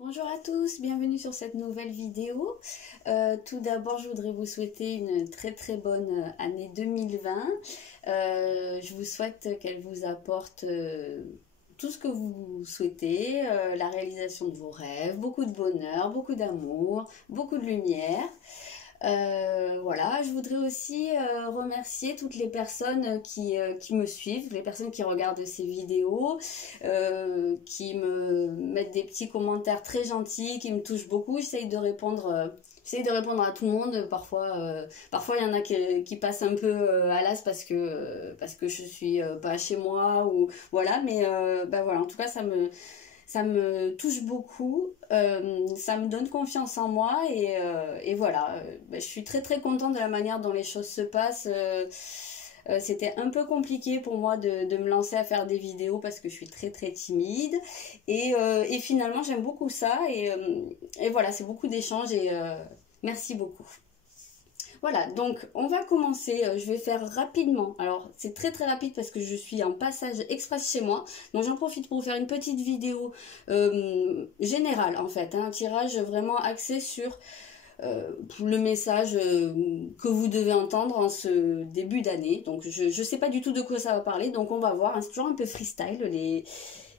Bonjour à tous, bienvenue sur cette nouvelle vidéo. Tout d'abord, je voudrais vous souhaiter une très bonne année 2020. Je vous souhaite qu'elle vous apporte tout ce que vous souhaitez, la réalisation de vos rêves, beaucoup de bonheur, beaucoup d'amour, beaucoup de lumière. Voilà, je voudrais aussi remercier toutes les personnes qui me suivent, les personnes qui regardent ces vidéos, qui me mettent des petits commentaires très gentils, qui me touchent beaucoup. J'essaye de répondre à tout le monde. Parfois il y en a qui passent un peu à l'as parce que je suis pas chez moi ou voilà, mais bah voilà, en tout cas ça me touche beaucoup, ça me donne confiance en moi et voilà, je suis très contente de la manière dont les choses se passent. C'était un peu compliqué pour moi de me lancer à faire des vidéos parce que je suis très timide et finalement j'aime beaucoup ça et voilà, c'est beaucoup d'échanges et merci beaucoup. Voilà, donc on va commencer, je vais faire rapidement, alors c'est très rapide parce que je suis en passage express chez moi, donc j'en profite pour vous faire une petite vidéo générale en fait, un tirage vraiment axé sur le message que vous devez entendre en ce début d'année. Donc je sais pas du tout de quoi ça va parler, donc on va voir, hein, c'est toujours un peu freestyle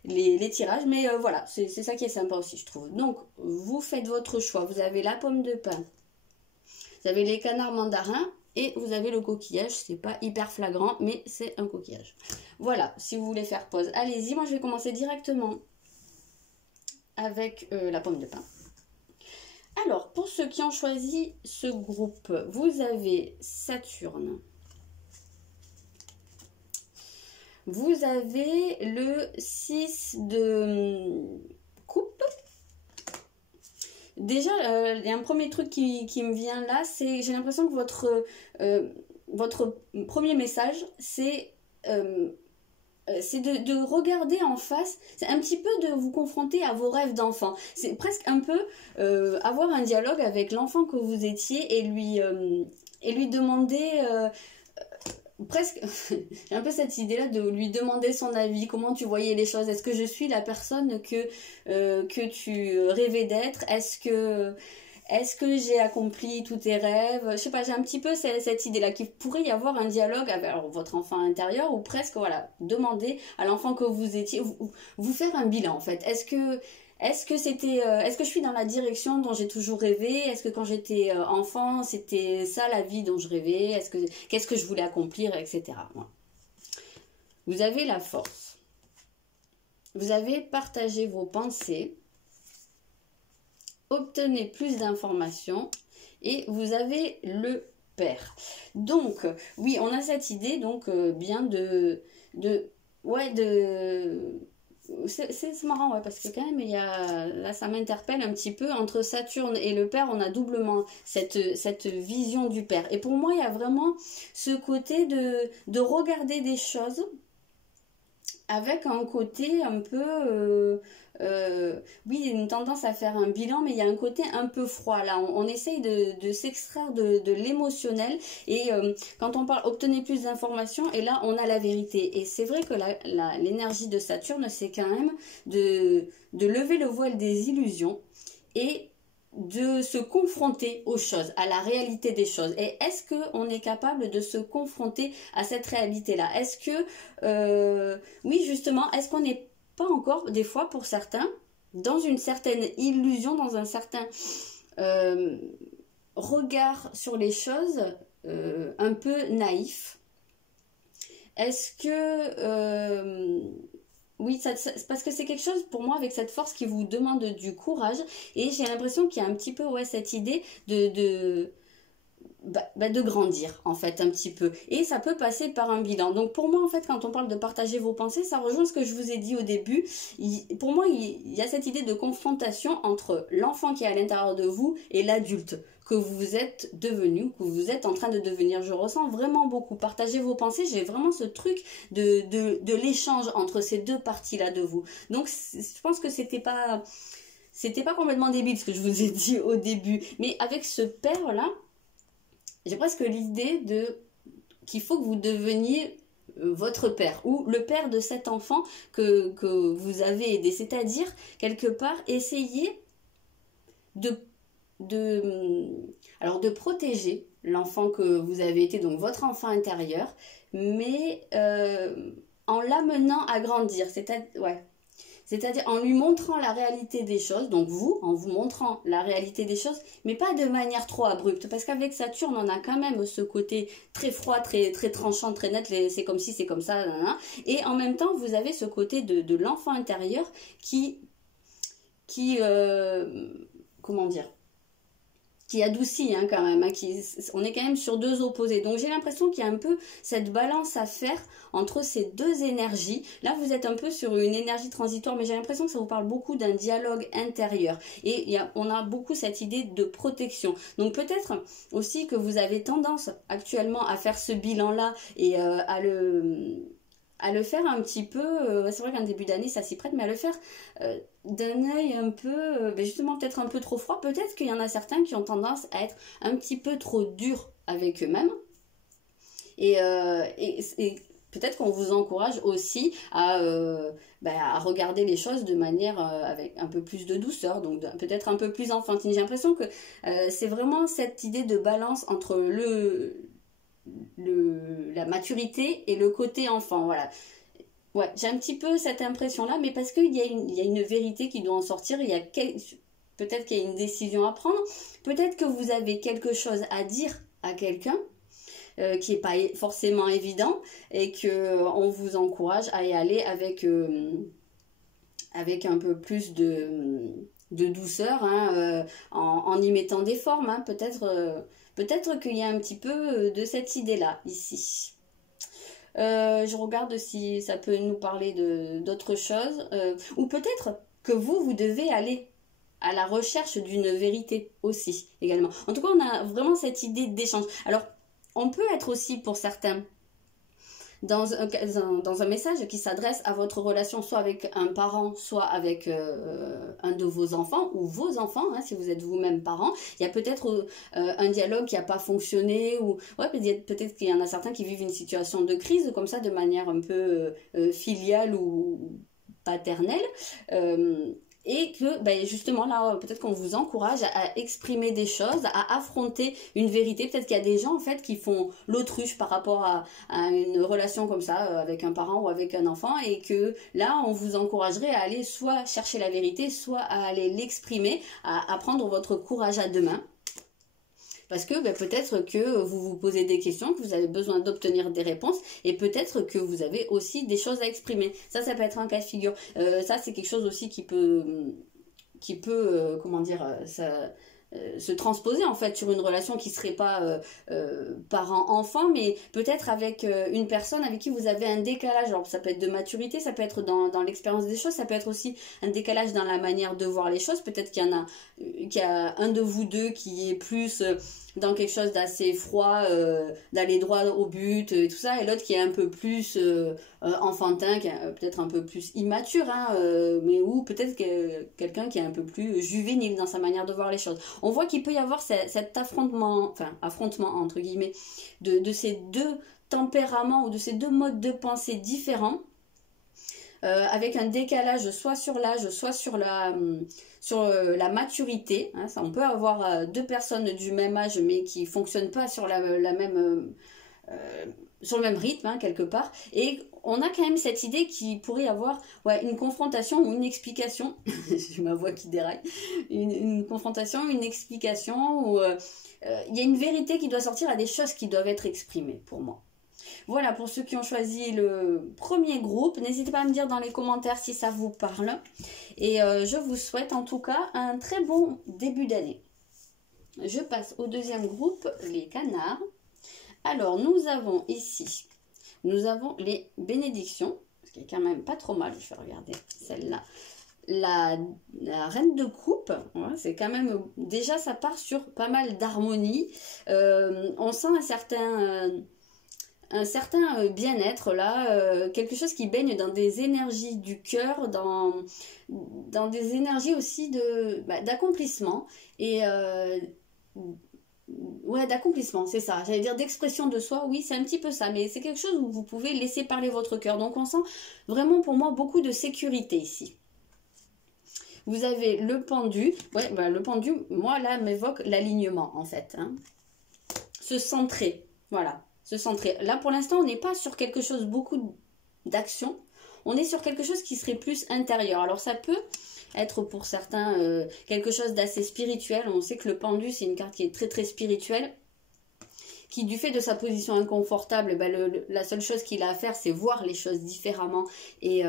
les tirages, mais voilà, c'est ça qui est sympa aussi je trouve. Donc vous faites votre choix, vous avez la pomme de pin, vous avez les canards mandarins et vous avez le coquillage. C'est pas hyper flagrant, mais c'est un coquillage. Voilà, si vous voulez faire pause, allez-y. Moi, je vais commencer directement avec la pomme de pin. Alors, pour ceux qui ont choisi ce groupe, vous avez Saturne. Vous avez le 6 de coupe. Déjà, il y a un premier truc qui me vient là, c'est j'ai l'impression que votre premier message, c'est de regarder en face, c'est un petit peu de vous confronter à vos rêves d'enfant. C'est presque un peu avoir un dialogue avec l'enfant que vous étiez et lui demander... presque, j'ai un peu cette idée-là de lui demander son avis, comment tu voyais les choses, est-ce que je suis la personne que tu rêvais d'être, est-ce que j'ai accompli tous tes rêves, je sais pas, j'ai un petit peu cette idée-là, qu'il pourrait y avoir un dialogue avec alors, votre enfant intérieur, ou presque, voilà, demander à l'enfant que vous étiez, vous faire un bilan en fait, est-ce que je suis dans la direction dont j'ai toujours rêvé? Est-ce que quand j'étais enfant, c'était ça la vie dont je rêvais? Qu'est-ce que je voulais accomplir, etc. Voilà. Vous avez la force. Vous avez partagé vos pensées. Obtenez plus d'informations. Et vous avez le père. Donc, oui, on a cette idée, donc, bien c'est marrant, ouais, parce que quand même, là, ça m'interpelle un petit peu. Entre Saturne et le père, on a doublement cette vision du père. Et pour moi, il y a vraiment ce côté de regarder des choses avec un côté un peu... oui, une tendance à faire un bilan, mais il y a un côté un peu froid. Là, on essaye de s'extraire de l'émotionnel. Et quand on parle obtenir plus d'informations, et là, on a la vérité. Et c'est vrai que l'énergie de Saturne, c'est quand même de lever le voile des illusions et de se confronter aux choses, à la réalité des choses. Et est-ce qu'on est capable de se confronter à cette réalité-là? Est-ce que, oui, justement, est-ce qu'on n'est pas encore, des fois, pour certains, dans une certaine illusion, dans un certain regard sur les choses un peu naïf? Est-ce que... oui, parce que c'est quelque chose pour moi avec cette force qui vous demande du courage et j'ai l'impression qu'il y a un petit peu ouais, cette idée de grandir en fait un petit peu et ça peut passer par un bilan. Donc pour moi en fait quand on parle de partager vos pensées, ça rejoint ce que je vous ai dit au début. Pour moi il y a cette idée de confrontation entre l'enfant qui est à l'intérieur de vous et l'adulte que vous êtes devenu, que vous êtes en train de devenir. Je ressens vraiment beaucoup. Partagez vos pensées, j'ai vraiment ce truc de l'échange entre ces deux parties-là de vous. Donc je pense que c'était pas complètement débile ce que je vous ai dit au début. Mais avec ce père-là, j'ai presque l'idée qu'il faut que vous deveniez votre père ou le père de cet enfant que vous avez aidé. C'est-à-dire, quelque part, essayez alors de protéger l'enfant que vous avez été, donc votre enfant intérieur, mais en l'amenant à grandir, c'est-à-dire en lui montrant la réalité des choses, donc vous, en vous montrant la réalité des choses, mais pas de manière trop abrupte, parce qu'avec Saturne, on a quand même ce côté très froid, très tranchant, très net, c'est comme si, c'est comme ça, et en même temps, vous avez ce côté de l'enfant intérieur qui comment dire, qui adoucit quand même, on est quand même sur deux opposés. Donc j'ai l'impression qu'il y a un peu cette balance à faire entre ces deux énergies. Là vous êtes un peu sur une énergie transitoire, mais j'ai l'impression que ça vous parle beaucoup d'un dialogue intérieur. Et on a beaucoup cette idée de protection. Donc peut-être aussi que vous avez tendance actuellement à faire ce bilan-là et à le faire un petit peu, c'est vrai qu'un début d'année ça s'y prête, mais à le faire d'un œil un peu, justement peut-être un peu trop froid. Peut-être qu'il y en a certains qui ont tendance à être un petit peu trop durs avec eux-mêmes, et peut-être qu'on vous encourage aussi à regarder les choses de manière avec un peu plus de douceur, donc peut-être un peu plus enfantine. J'ai l'impression que c'est vraiment cette idée de balance entre la maturité et le côté enfant, voilà. Ouais, j'ai un petit peu cette impression-là, mais parce qu'il y a une vérité qui doit en sortir, peut-être qu'il y a une décision à prendre, peut-être que vous avez quelque chose à dire à quelqu'un qui n'est pas forcément évident, et qu'on vous encourage à y aller avec un peu plus de douceur, en y mettant des formes, peut-être qu'il y a un petit peu de cette idée-là, ici. Je regarde si ça peut nous parler d'autres choses. Ou peut-être que vous devez aller à la recherche d'une vérité aussi, également. En tout cas, on a vraiment cette idée d'échange. Alors, on peut être aussi, pour certains, dans un message qui s'adresse à votre relation, soit avec un parent, soit avec un de vos enfants, ou vos enfants, si vous êtes vous-même parent. Il y a peut-être un dialogue qui n'a pas fonctionné, ou peut-être qu'il y en a certains qui vivent une situation de crise, comme ça, de manière un peu filiale ou paternelle. Et que justement là, peut-être qu'on vous encourage à exprimer des choses, à affronter une vérité. Peut-être qu'il y a des gens en fait qui font l'autruche par rapport à une relation comme ça, avec un parent ou avec un enfant, et que là on vous encouragerait à aller soit chercher la vérité, soit à aller l'exprimer, à prendre votre courage à deux mains. Parce que peut-être que vous vous posez des questions, que vous avez besoin d'obtenir des réponses, et peut-être que vous avez aussi des choses à exprimer. Ça peut être un cas de figure. Ça, c'est quelque chose aussi qui peut comment dire, se transposer en fait sur une relation qui serait pas parent-enfant, mais peut-être avec une personne avec qui vous avez un décalage. Alors ça peut être de maturité, ça peut être dans l'expérience des choses, ça peut être aussi un décalage dans la manière de voir les choses. Peut-être qu'il y a un de vous deux qui est plus dans quelque chose d'assez froid, d'aller droit au but et tout ça, et l'autre qui est un peu plus enfantin, qui est peut-être un peu plus immature, mais ou peut-être quelqu'un qui est un peu plus juvénile dans sa manière de voir les choses. On voit qu'il peut y avoir cet affrontement entre guillemets, de ces deux tempéraments ou de ces deux modes de pensée différents, avec un décalage soit sur l'âge, soit sur la maturité. On peut avoir deux personnes du même âge mais qui ne fonctionnent pas sur sur le même rythme, quelque part, et on a quand même cette idée qu'il pourrait y avoir une confrontation ou une explication. J'ai ma voix qui déraille. Une confrontation, une explication, où il y a une vérité qui doit sortir, à des choses qui doivent être exprimées pour moi. Voilà pour ceux qui ont choisi le premier groupe. N'hésitez pas à me dire dans les commentaires si ça vous parle. Et je vous souhaite en tout cas un très bon début d'année. Je passe au deuxième groupe, les canards. Alors, nous avons ici, les bénédictions, ce qui est quand même pas trop mal. Je vais regarder celle-là. La reine de coupe, c'est quand même, déjà ça part sur pas mal d'harmonie. On sent un certain bien-être là, quelque chose qui baigne dans des énergies du cœur, dans des énergies aussi d'accomplissement, et d'accomplissement, c'est ça, j'allais dire d'expression de soi. Oui, c'est un petit peu ça, mais c'est quelque chose où vous pouvez laisser parler votre cœur. Donc on sent vraiment pour moi beaucoup de sécurité ici. vous avez le pendu. Ouais, bah, le pendu, moi, là, m'évoque l'alignement, en fait. Hein. Se centrer, voilà, se centrer. Là, pour l'instant, on n'est pas sur quelque chose, beaucoup d'action. On est sur quelque chose qui serait plus intérieur. Alors, ça peut être pour certains quelque chose d'assez spirituel. On sait que le pendu, c'est une carte qui est très, très spirituelle. Qui, du fait de sa position inconfortable, ben la seule chose qu'il a à faire, c'est voir les choses différemment et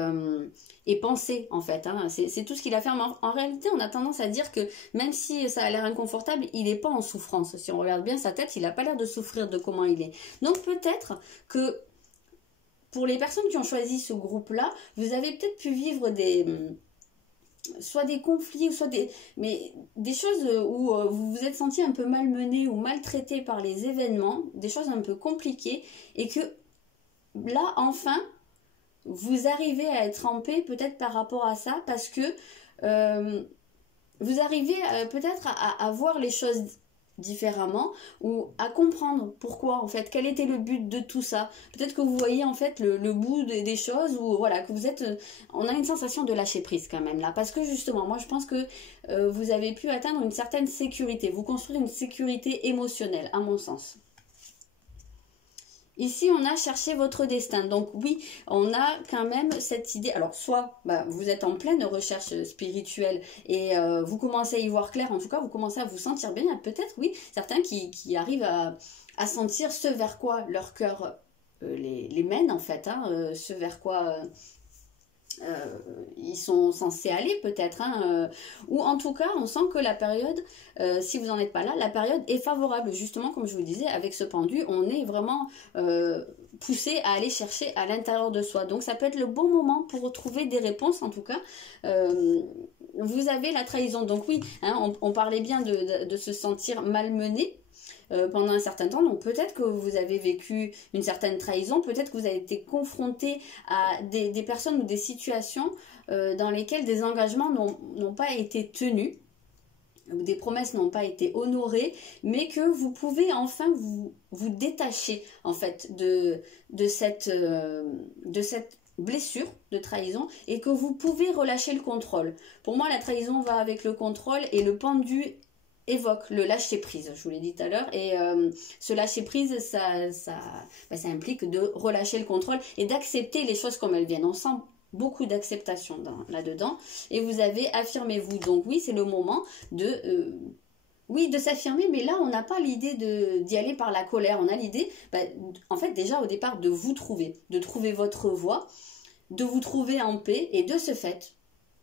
penser, en fait. Hein. C'est tout ce qu'il a à faire. Mais en réalité, on a tendance à dire que même si ça a l'air inconfortable, il n'est pas en souffrance. Si on regarde bien sa tête, il n'a pas l'air de souffrir de comment il est. Donc peut-être que pour les personnes qui ont choisi ce groupe-là, vous avez peut-être pu vivre soit des conflits, soit des choses où vous vous êtes senti un peu malmené ou maltraité par les événements, des choses un peu compliquées, et que là, enfin, vous arrivez à être en paix peut-être par rapport à ça, parce que vous arrivez peut-être à voir les choses différemment ou à comprendre pourquoi en fait, quel était le but de tout ça. Peut-être que vous voyez en fait le bout des choses, ou voilà, que vous êtes, on a une sensation de lâcher prise quand même là, parce que justement moi je pense que vous avez pu atteindre une certaine sécurité, vous construire une sécurité émotionnelle à mon sens. Ici, on a cherché votre destin. Donc oui, on a quand même cette idée. Alors, soit vous êtes en pleine recherche spirituelle et vous commencez à y voir clair. En tout cas, vous commencez à vous sentir bien. Il y a peut-être, oui, certains qui arrivent à sentir ce vers quoi leur cœur les mène, en fait. Hein, ce vers quoi... ils sont censés aller peut-être, hein, ou en tout cas on sent que la période, si vous n'en êtes pas là, la période est favorable, justement comme je vous disais, avec ce pendu, on est vraiment poussé à aller chercher à l'intérieur de soi, donc ça peut être le bon moment pour trouver des réponses. En tout cas vous avez la trahison, donc oui, hein, on parlait bien de se sentir malmené pendant un certain temps, donc peut-être que vous avez vécu une certaine trahison, peut-être que vous avez été confronté à des personnes ou des situations dans lesquelles des engagements n'ont pas été tenus, ou des promesses n'ont pas été honorées, mais que vous pouvez enfin vous détacher en fait de cette blessure de trahison, et que vous pouvez relâcher le contrôle. Pour moi, la trahison va avec le contrôle, et le pendu évoque le lâcher prise, je vous l'ai dit tout à l'heure, et ce lâcher prise, ça implique de relâcher le contrôle et d'accepter les choses comme elles viennent. On sent beaucoup d'acceptation là-dedans, et vous avez affirmez-vous. Donc oui, c'est le moment de s'affirmer, mais là on n'a pas l'idée d'y aller par la colère, on a l'idée en fait déjà au départ de vous trouver, de trouver votre voie, de vous trouver en paix, et de ce fait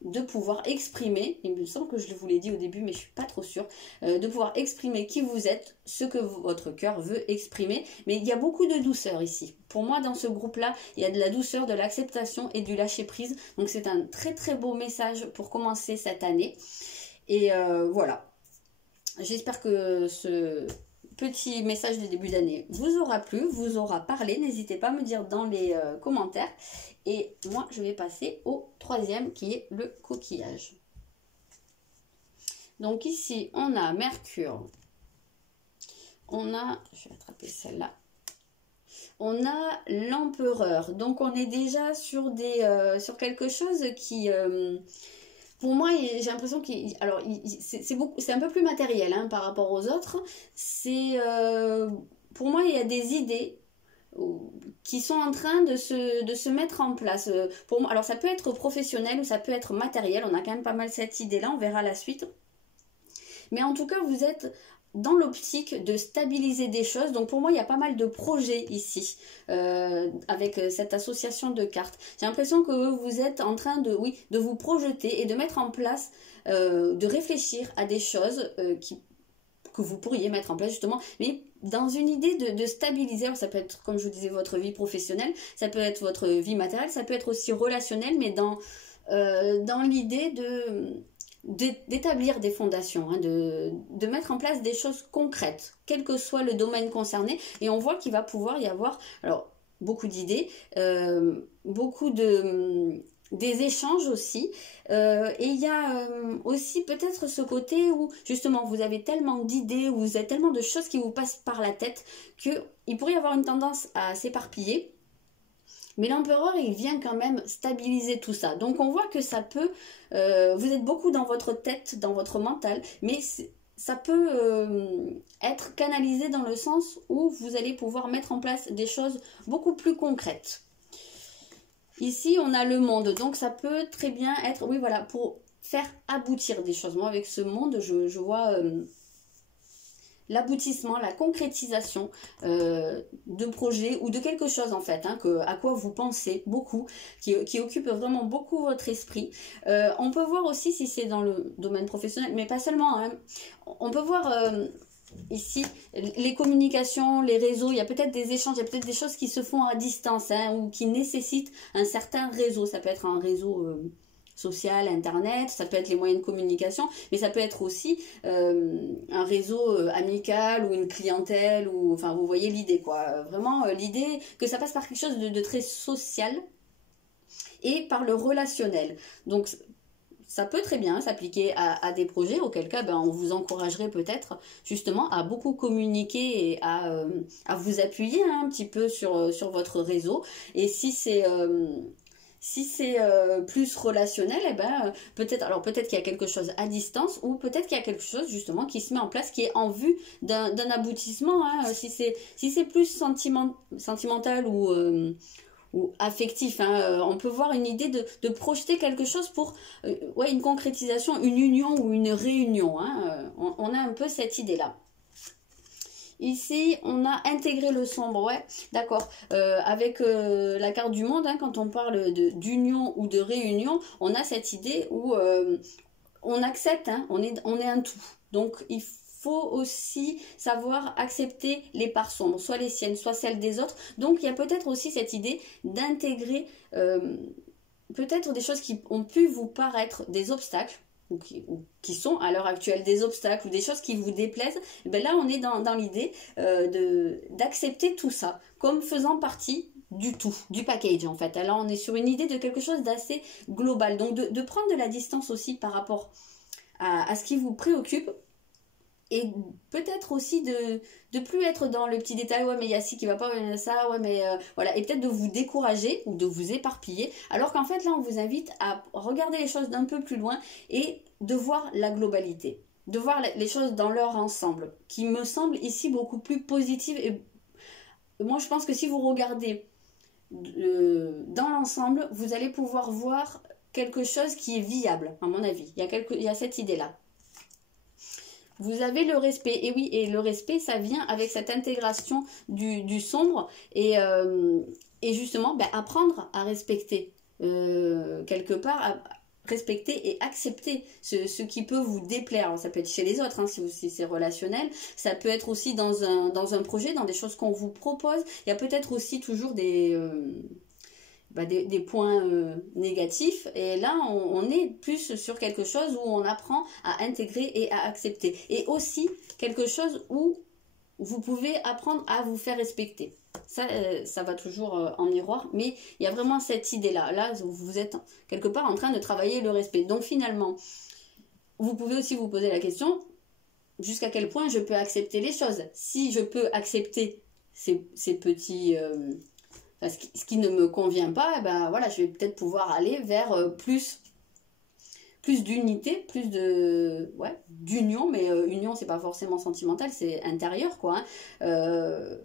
de pouvoir exprimer, il me semble que je vous l'ai dit au début mais je suis pas trop sûre, de pouvoir exprimer qui vous êtes, ce que votre cœur veut exprimer. Mais il y a beaucoup de douceur ici. Pour moi, dans ce groupe-là, il y a de la douceur, de l'acceptation et du lâcher-prise. Donc c'est un très très beau message pour commencer cette année. Et voilà. J'espère que ce petit message de début d'année vous aura plu, vous aura parlé. N'hésitez pas à me dire dans les commentaires. Et moi, je vais passer au troisième qui est le coquillage. Donc ici, on a Mercure. On a, je vais attraper celle-là. On a l'empereur. Donc on est déjà sur quelque chose qui... pour moi, j'ai l'impression qu'il... Alors, c'est un peu plus matériel hein, par rapport aux autres. Pour moi, il y a des idées qui sont en train de se mettre en place. Pour moi, alors, ça peut être professionnel ou ça peut être matériel. On a quand même pas mal cette idée-là. On verra la suite. Mais en tout cas, vous êtes dans l'optique de stabiliser des choses. Donc pour moi, il y a pas mal de projets ici avec cette association de cartes. J'ai l'impression que vous êtes en train de vous projeter et de mettre en place, de réfléchir à des choses que vous pourriez mettre en place justement, mais dans une idée de stabiliser. Alors ça peut être, comme je vous disais, votre vie professionnelle, ça peut être votre vie matérielle, ça peut être aussi relationnel, mais dans l'idée d'établir des fondations, hein, de mettre en place des choses concrètes, quel que soit le domaine concerné. Et on voit qu'il va pouvoir y avoir alors beaucoup d'idées, beaucoup des échanges aussi, et il y a aussi peut-être ce côté où justement vous avez tellement d'idées, où vous avez tellement de choses qui vous passent par la tête qu'il pourrait y avoir une tendance à s'éparpiller Mais l'empereur, il vient quand même stabiliser tout ça. Donc on voit que ça peut, vous êtes beaucoup dans votre tête, dans votre mental, mais ça peut être canalisé dans le sens où vous allez pouvoir mettre en place des choses beaucoup plus concrètes. Ici, on a le monde, donc ça peut très bien être, oui voilà, pour faire aboutir des choses. Moi, avec ce monde, je vois l'aboutissement, la concrétisation de projets ou de quelque chose en fait, hein, à quoi vous pensez beaucoup, qui occupe vraiment beaucoup votre esprit. On peut voir aussi si c'est dans le domaine professionnel, mais pas seulement, hein. On peut voir ici les communications, les réseaux, il y a peut-être des échanges, il y a peut-être des choses qui se font à distance, hein, ou qui nécessitent un certain réseau. Ça peut être un réseau social, internet, ça peut être les moyens de communication, mais ça peut être aussi un réseau amical ou une clientèle, ou enfin vous voyez l'idée quoi. Vraiment l'idée que ça passe par quelque chose de très social et par le relationnel. Donc ça peut très bien s'appliquer à des projets, auquel cas on vous encouragerait peut-être justement à beaucoup communiquer et à vous appuyer un petit peu sur votre réseau. Et si c'est plus relationnel, peut-être qu'il y a quelque chose à distance, ou peut-être qu'il y a quelque chose justement qui se met en place, qui est en vue d'un aboutissement, hein. Si c'est plus sentimental ou affectif, hein, on peut voir une idée de projeter quelque chose pour une concrétisation, une union ou une réunion, hein. On a un peu cette idée-là. Ici, on a intégré le sombre, ouais, d'accord. Avec la carte du monde, hein, quand on parle d'union ou de réunion, on a cette idée où on accepte, hein, on est un tout. Donc, il faut aussi savoir accepter les parts sombres, soit les siennes, soit celles des autres. Donc, il y a peut-être aussi cette idée d'intégrer peut-être des choses qui ont pu vous paraître des obstacles, ou qui sont à l'heure actuelle des obstacles, ou des choses qui vous déplaisent. Et bien là, on est dans l'idée d'accepter tout ça comme faisant partie du tout, du package en fait. Alors on est sur une idée de quelque chose d'assez global, donc de prendre de la distance aussi par rapport à ce qui vous préoccupe, et peut-être aussi de plus être dans le petit détail, ouais mais il y a ci qui va pas, ça, ouais mais voilà, et peut-être de vous décourager ou de vous éparpiller, alors qu'en fait là on vous invite à regarder les choses d'un peu plus loin et de voir la globalité, de voir les choses dans leur ensemble, qui me semble ici beaucoup plus positive. Et moi je pense que si vous regardez dans l'ensemble, vous allez pouvoir voir quelque chose qui est viable, à mon avis. Il y a cette idée-là. Vous avez le respect, et oui, et le respect, ça vient avec cette intégration du sombre, et justement, apprendre à respecter, quelque part, à respecter et accepter ce qui peut vous déplaire. Alors, ça peut être chez les autres, hein, si c'est relationnel, ça peut être aussi dans un projet, dans des choses qu'on vous propose. Il y a peut-être aussi toujours des points négatifs, et là on est plus sur quelque chose où on apprend à intégrer et à accepter, et aussi quelque chose où vous pouvez apprendre à vous faire respecter. Ça va toujours en miroir, mais il y a vraiment cette idée-là. Là, vous êtes quelque part en train de travailler le respect. Donc finalement, vous pouvez aussi vous poser la question, jusqu'à quel point je peux accepter les choses? Si je peux accepter ces petits... ce qui ne me convient pas, voilà, je vais peut-être pouvoir aller vers plus d'unité, plus d'union, mais union c'est pas forcément sentimental, c'est intérieur quoi, hein.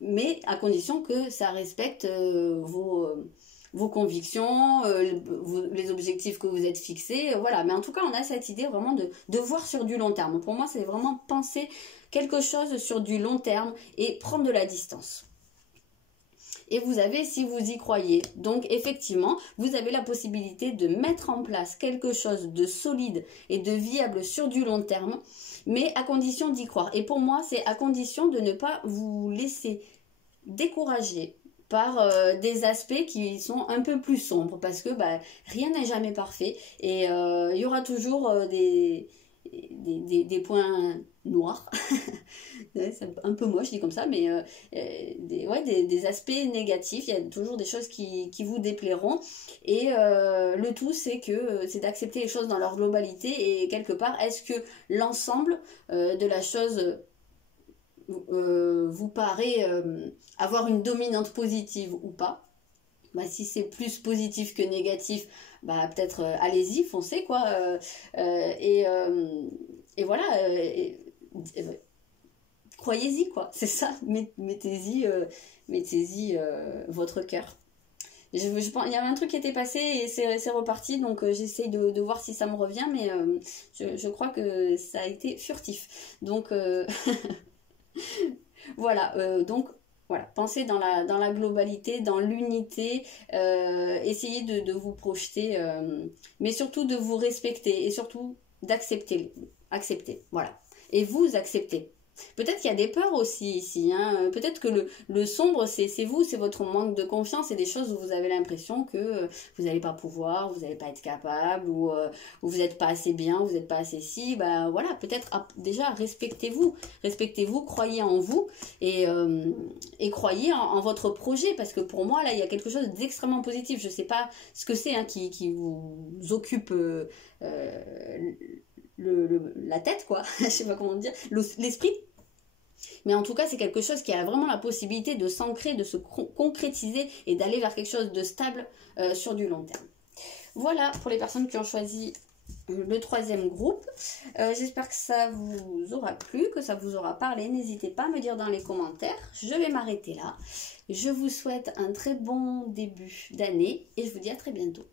Mais à condition que ça respecte vos convictions, les objectifs que vous êtes fixés, voilà. Mais en tout cas, on a cette idée vraiment de voir sur du long terme. Pour moi, c'est vraiment penser quelque chose sur du long terme et prendre de la distance. Et vous avez, si vous y croyez, donc effectivement, vous avez la possibilité de mettre en place quelque chose de solide et de viable sur du long terme, mais à condition d'y croire. Et pour moi, c'est à condition de ne pas vous laisser décourager par des aspects qui sont un peu plus sombres, parce que rien n'est jamais parfait, et il y aura toujours des points noirs. C'est un peu moche dit comme ça, mais des aspects négatifs. Il y a toujours des choses qui vous déplairont, et le tout c'est d'accepter les choses dans leur globalité, et quelque part, est-ce que l'ensemble de la chose vous paraît avoir une dominante positive ou pas? bah, si c'est plus positif que négatif, bah, peut-être allez-y, foncez, quoi. Et voilà, croyez-y, quoi. C'est ça, mettez-y votre cœur. Il y avait un truc qui était passé et c'est reparti, donc j'essaye de voir si ça me revient, mais je crois que ça a été furtif. Donc voilà, voilà, pensez dans la globalité, dans l'unité, essayez de vous projeter, mais surtout de vous respecter et surtout d'accepter, accepter, voilà. Et vous acceptez. Peut-être qu'il y a des peurs aussi ici, hein. Peut-être que le sombre, c'est vous, c'est votre manque de confiance, c'est des choses où vous avez l'impression que vous n'allez pas pouvoir, vous n'allez pas être capable, ou vous n'êtes pas assez bien, vous n'êtes pas assez si, bah voilà, peut-être déjà respectez-vous, croyez en vous et croyez en votre projet, parce que pour moi, là, il y a quelque chose d'extrêmement positif. Je ne sais pas ce que c'est, hein, qui vous occupe la tête, quoi, je sais pas comment dire, l'esprit. Mais en tout cas, c'est quelque chose qui a vraiment la possibilité de s'ancrer, de se concrétiser et d'aller vers quelque chose de stable sur du long terme. Voilà pour les personnes qui ont choisi le troisième groupe. J'espère que ça vous aura plu, que ça vous aura parlé. N'hésitez pas à me dire dans les commentaires. Je vais m'arrêter là. Je vous souhaite un très bon début d'année et je vous dis à très bientôt.